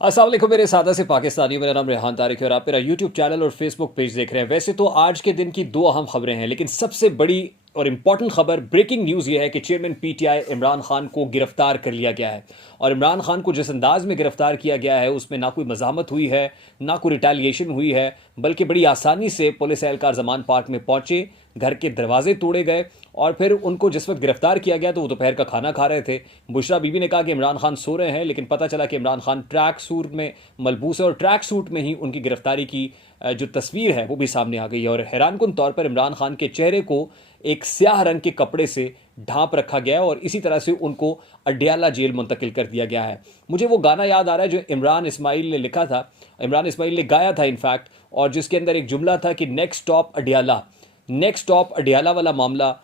अस्सलाम वालेकुम मेरे सादा से पाकिस्तानी। मेरा नाम रेहान तारिक है और आप मेरा यूट्यूब चैनल और फेसबुक पेज देख रहे हैं। वैसे तो आज के दिन की दो अहम खबरें हैं, लेकिन सबसे बड़ी और इंपॉर्टेंट खबर, ब्रेकिंग न्यूज़ ये है कि चेयरमैन पीटीआई इमरान खान को गिरफ्तार कर लिया गया है। और इमरान खान को जिस अंदाज में गिरफ्तार किया गया है उसमें ना कोई मजामत हुई है, ना कोई रिटेलिएशन हुई है, बल्कि बड़ी आसानी से पुलिस एहलकार जमान पार्क में पहुंचे, घर के दरवाजे तोड़े गए और फिर उनको जिस वक्त गिरफ्तार किया गया तो वो दोपहर का खाना खा रहे थे। बुशरा बीबी ने कहा कि इमरान खान सो रहे हैं, लेकिन पता चला कि इमरान खान ट्रैक सूट में मलबूस है और ट्रैक सूट में ही उनकी गिरफ्तारी की जो तस्वीर है वो भी सामने आ गई है। और हैरानकुन तौर पर इमरान खान के चेहरे को एक स्याह रंग के कपड़े से ढांप रखा गया और इसी तरह से उनको अड्याला जेल मुंतकिल कर दिया गया है। मुझे वो गाना याद आ रहा है जो इमरान इस्माइल ने लिखा था, इमरान इस्माइल ने गाया था इनफैक्ट, और जिसके अंदर एक जुमला था कि next stop Adiala. Next stop Adiala वाला मामला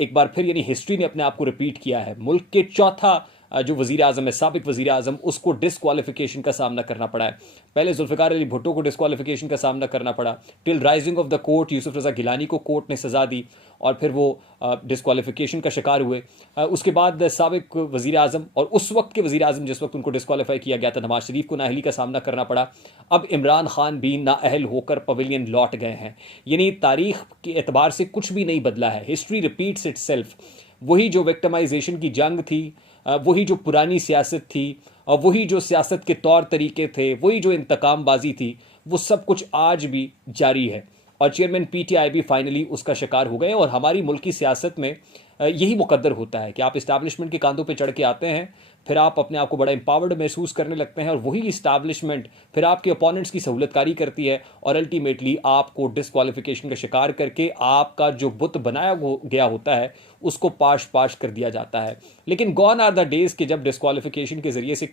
एक बार फिर यानी हिस्ट्री ने अपने आप को रिपीट किया है। मुल्क के चौथा जो वजीर आजम है, साबिक वजीर आजम, उसको डिसक्वालिफिकेशन का सामना करना पड़ा है। पहले जुल्फ़िकार अली भुट्टो को डिसक्वालिफिकेशन का सामना करना पड़ा, till rising of the court Yusuf Raza Gilani को कोर्ट ने सज़ा दी और फिर वो डिसक्वालिफिकेशन का शिकार हुए। उसके बाद साबिक वजीर आजम और उस वक्त के वजीर आजम जिस वक्त उनको डिसक्वालीफाई किया गया था, नवाज शरीफ को नाअहली का सामना करना पड़ा। अब इमरान खान भी नाअहल होकर पवेलियन लौट गए हैं। यानी तारीख के एतबार से कुछ भी नहीं बदला है, हिस्ट्री रिपीट्स इटसेल्फ। वही जो विक्टिमाइजेशन की जंग थी, वही जो पुरानी सियासत थी, और वही जो सियासत के तौर तरीके थे, वही जो इंतकाम बाजी थी, वो सब कुछ आज भी जारी है। और चेयरमैन पीटीआई भी फाइनली उसका शिकार हो गए। और हमारी मुल्क की सियासत में यही मुकद्दर होता है कि आप इस्टेब्लिशमेंट के कांधों पे चढ़ के आते हैं, फिर आप अपने आप को बड़ा एम्पावर्ड महसूस करने लगते हैं और वही इस्टेब्लिशमेंट फिर आपके अपोनेंट्स की सहूलतकारी करती है और अल्टीमेटली आपको डिसक्वालिफिकेशन का शिकार करके आपका जो बुत बनाया गया होता है उसको पाश पाश कर दिया जाता है। लेकिन गॉन आर द डेज कि जब डिसक्वालिफिकेशन के जरिए से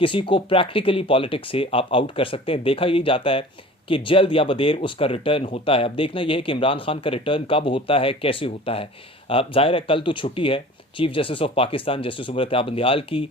किसी को प्रैक्टिकली पॉलिटिक्स से आप आउट कर सकते हैं। देखा यही जाता है कि जल्द या बदेर उसका रिटर्न होता है। अब देखना यह है कि इमरान खान का रिटर्न कब होता है, कैसे होता है। जाहिर है कल तो छुट्टी है, chief justice of Pakistan justice Umar Bandial की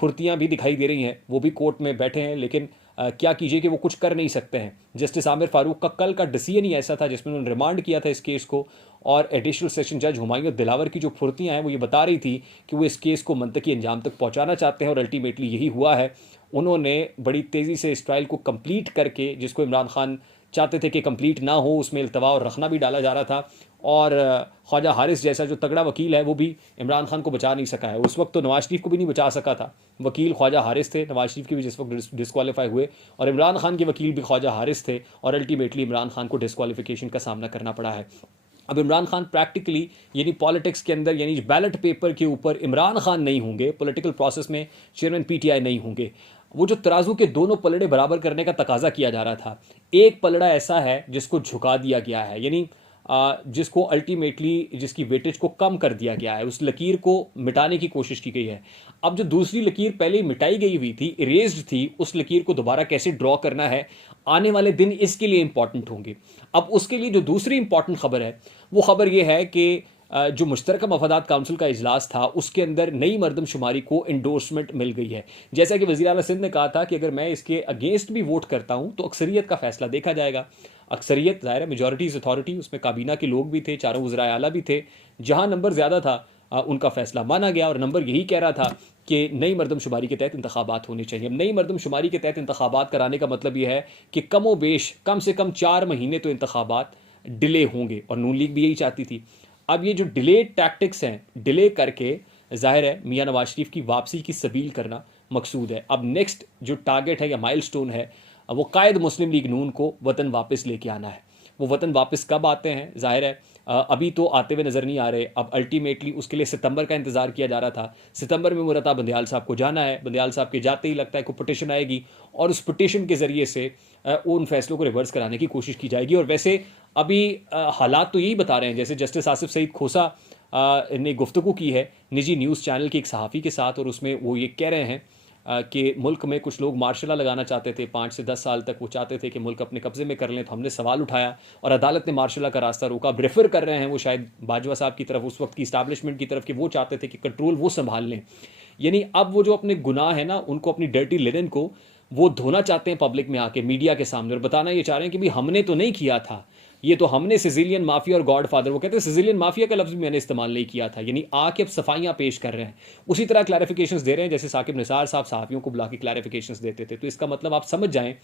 फुर्तियाँ भी दिखाई दे रही हैं, वो भी कोर्ट में बैठे हैं, लेकिन क्या कीजिए कि वो कुछ कर नहीं सकते हैं। जस्टिस आमिर फारूक का कल का डिसीजन ही ऐसा था जिसमें उन्होंने रिमांड किया था इस केस को, और एडिशनल सेशन जज हुमायूं दिलावर की जो फुर्तियाँ हैं वो ये बता रही थी कि वो इस केस को मंतकी अंजाम तक पहुँचाना चाहते हैं और अल्टीमेटली यही हुआ है। उन्होंने बड़ी तेज़ी से इस ट्रायल को कंप्लीट करके, जिसको इमरान खान चाहते थे कि कंप्लीट ना हो, उसमें इल्तवा और रखना भी डाला जा रहा था, और ख्वाजा हारिस जैसा जो तगड़ा वकील है वो भी इमरान खान को बचा नहीं सका है। उस वक्त तो नवाज शरीफ को भी नहीं बचा सका था, वकील ख्वाजा हारिस थे, नवाज शरीफ के भी जिस वक्त डिस्क्वालीफाई हुए, और इमरान खान के वकील भी ख्वाजा हारिस थे, और अल्टीमेटली इमरान खान को डिस्क्वालिफिकेशन का सामना करना पड़ा है। अब इमरान खान प्रैक्टिकली यानी पॉलिटिक्स के अंदर यानी बैलेट पेपर के ऊपर इमरान खान नहीं होंगे, पॉलिटिकल प्रोसेस में चेयरमैन पीटीआई नहीं होंगे। वो जो तराजू के दोनों पलड़े बराबर करने का तकाजा किया जा रहा था, एक पलड़ा ऐसा है जिसको झुका दिया गया है, यानी जिसको अल्टीमेटली जिसकी वेटेज को कम कर दिया गया है, उस लकीर को मिटाने की कोशिश की गई है। अब जो दूसरी लकीर पहले ही मिटाई गई हुई थी, इरेज्ड थी, उस लकीर को दोबारा कैसे ड्रॉ करना है, आने वाले दिन इसके लिए इंपॉर्टेंट होंगे। अब उसके लिए जो दूसरी इंपॉर्टेंट खबर है वो खबर यह है कि जो मुश्तरका मफादात काउंसिल का इजलास था उसके अंदर नई मरदमशुमारी को इंडोर्समेंट मिल गई है। जैसा कि वज़ीर आला सिंध ने कहा था कि अगर मैं इसके अगेंस्ट भी वोट करता हूं तो अक्सरियत का फैसला देखा जाएगा। अक्सरियत ज़ाहिर है, मेजॉरिटी इज़ अथॉरिटी, उसमें काबीना के लोग भी थे, चारों वज़राए आला भी थे, जहां नंबर ज़्यादा था उनका फैसला माना गया, और नंबर यही कह रहा था कि नई मरदमशुमारी के तहत इंतखाबात होने चाहिए। अब नई मरदमशुमारी के तहत इंतखाबात कराने का मतलब यह है कि कमो बेश कम से कम 4 महीने तो इंतखाबात डिले होंगे, और नून लीग भी यही चाहती थी। अब ये जो डिले टैक्टिक्स हैं, डिले करके जाहिर है मियाँ नवाज शरीफ की वापसी की सबील करना मकसूद है। अब नेक्स्ट जो टारगेट है या माइलस्टोन है वो कायद मुस्लिम लीग नून को वतन वापस लेके आना है। वो वतन वापस कब आते हैं, जाहिर है अभी तो आते हुए नज़र नहीं आ रहे। अब अल्टीमेटली उसके लिए सितंबर का इंतज़ार किया जा रहा था। सितंबर में मुरता बंदियाल साहब को जाना है, बंदियाल साहब के जाते ही लगता है कोई पटिशन आएगी और उस पटिशन के ज़रिए से उन फैसलों को रिवर्स कराने की कोशिश की जाएगी। और वैसे अभी हालात तो यही बता रहे हैं, जैसे जस्टिस आसिफ सईद खोसा ने गुफ्तगू की है निजी न्यूज़ चैनल के एक सहाफ़ी के साथ, और उसमें वो ये कह रहे हैं कि मुल्क में कुछ लोग मार्शला लगाना चाहते थे, 5 से 10 साल तक वो चाहते थे कि मुल्क अपने कब्जे में कर लें, तो हमने सवाल उठाया और अदालत ने मार्शला का रास्ता रोका। अब रेफर कर रहे हैं वो शायद बाजवा साहब की तरफ, उस वक्त की इस्टेब्लिशमेंट की तरफ, कि वो चाहते थे कि कंट्रोल वो संभाल लें। यानी अब वो जो अपने गुनाह है ना, उनको अपनी डर्टी लिनन को वो धोना चाहते हैं पब्लिक में आके, मीडिया के सामने, और बताना ये चाह रहे हैं कि भाई हमने तो नहीं किया था, ये तो हमने सिजिलियन माफिया और गॉड फादर, वो कहते हैं सिजिलियन माफिया का लफ्ज भी मैंने इस्तेमाल नहीं किया था, यानी आके अब सफाइयां पेश कर रहे हैं, उसी तरह क्लैरिफिकेशंस दे रहे हैं जैसे साकिब निसार साहब सहाफ़ियों को बुला के क्लैरिफिकेशंस देते थे। तो इसका मतलब आप समझ जाएं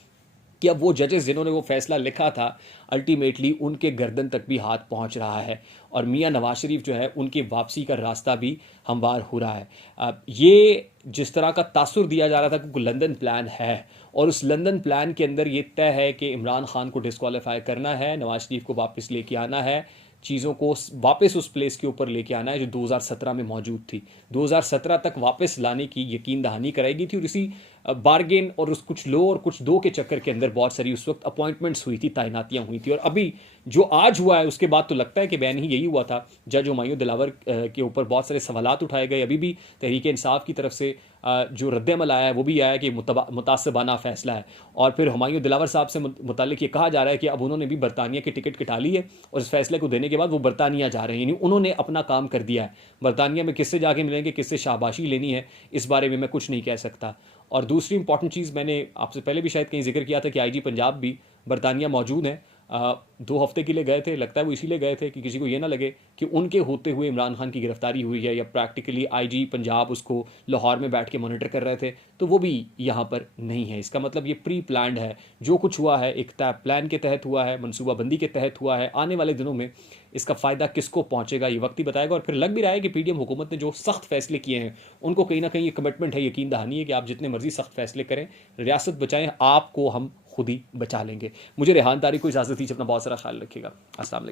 कि अब वो जजेस जिन्होंने वो फैसला लिखा था अल्टीमेटली उनके गर्दन तक भी हाथ पहुंच रहा है, और मियां नवाज शरीफ जो है उनकी वापसी का रास्ता भी हमवार हो रहा है। अब ये जिस तरह का तासुर दिया जा रहा था कि लंदन प्लान है, और उस लंदन प्लान के अंदर ये तय है कि इमरान खान को डिस्क्वालीफाई करना है, नवाज शरीफ को वापस लेके आना है, चीज़ों को वापस उस प्लेस के ऊपर लेके आना है जो 2017 में मौजूद थी, 2017 तक वापस लाने की यकीन दहानी कराई थी। और इसी बार्गेन और उस कुछ लो और कुछ दो के चक्कर के अंदर बहुत सारी उस वक्त अपॉइंटमेंट्स हुई थी, तैनातियां हुई थी। और अभी जो आज हुआ है उसके बाद तो लगता है कि बैन ही यही हुआ था। जज हुमायूं दिलावर के ऊपर बहुत सारे सवालात उठाए गए। अभी भी तहरीक इंसाफ की तरफ से जो रद्दमल आया है वो भी आया है कि मुतासबाना फैसला है। और फिर हुमायूं दिलावर साहब से मुतालिक ये कहा जा रहा है कि अब उन्होंने भी बरतानिया की टिकट कटा ली है, और इस फैसले को देने के बाद वो बरतानिया जा रहे हैं, यानी उन्होंने अपना काम कर दिया है। बरतानिया में किससे जाके मिलेंगे, किससे शाबाशी लेनी है, इस बारे में मैं कुछ नहीं कह सकता। और दूसरी इंपॉर्टेंट चीज़, मैंने आपसे पहले भी शायद कहीं जिक्र किया था कि आईजी पंजाब भी बरतानिया मौजूद हैं। 2 हफ्ते के लिए गए थे, लगता है वो इसीलिए गए थे कि किसी को ये ना लगे कि उनके होते हुए इमरान खान की गिरफ्तारी हुई है, या प्रैक्टिकली आईजी पंजाब उसको लाहौर में बैठ के मॉनिटर कर रहे थे, तो वो भी यहाँ पर नहीं है। इसका मतलब ये प्री प्लान्ड है, जो कुछ हुआ है एक तय प्लान के तहत हुआ है, मनसूबाबंदी के तहत हुआ है। आने वाले दिनों में इसका फ़ायदा किसको पहुँचेगा ये वक्त ही बताएगा। और फिर लग भी रहा है कि पीडीएम हुकूमत ने जो सख्त फैसले किए हैं उनको कहीं ना कहीं ये कमिटमेंट है, यकीन दहानी है कि आप जितने मर्जी सख्त फैसले करें, रियासत बचाएं, आपको हम खुद ही बचा लेंगे। मुझे रेहान तारिक को इजाज़त दीजिए, अपना बहुत सारा ख्याल रखिएगा। अस्सलाम वालेकुम।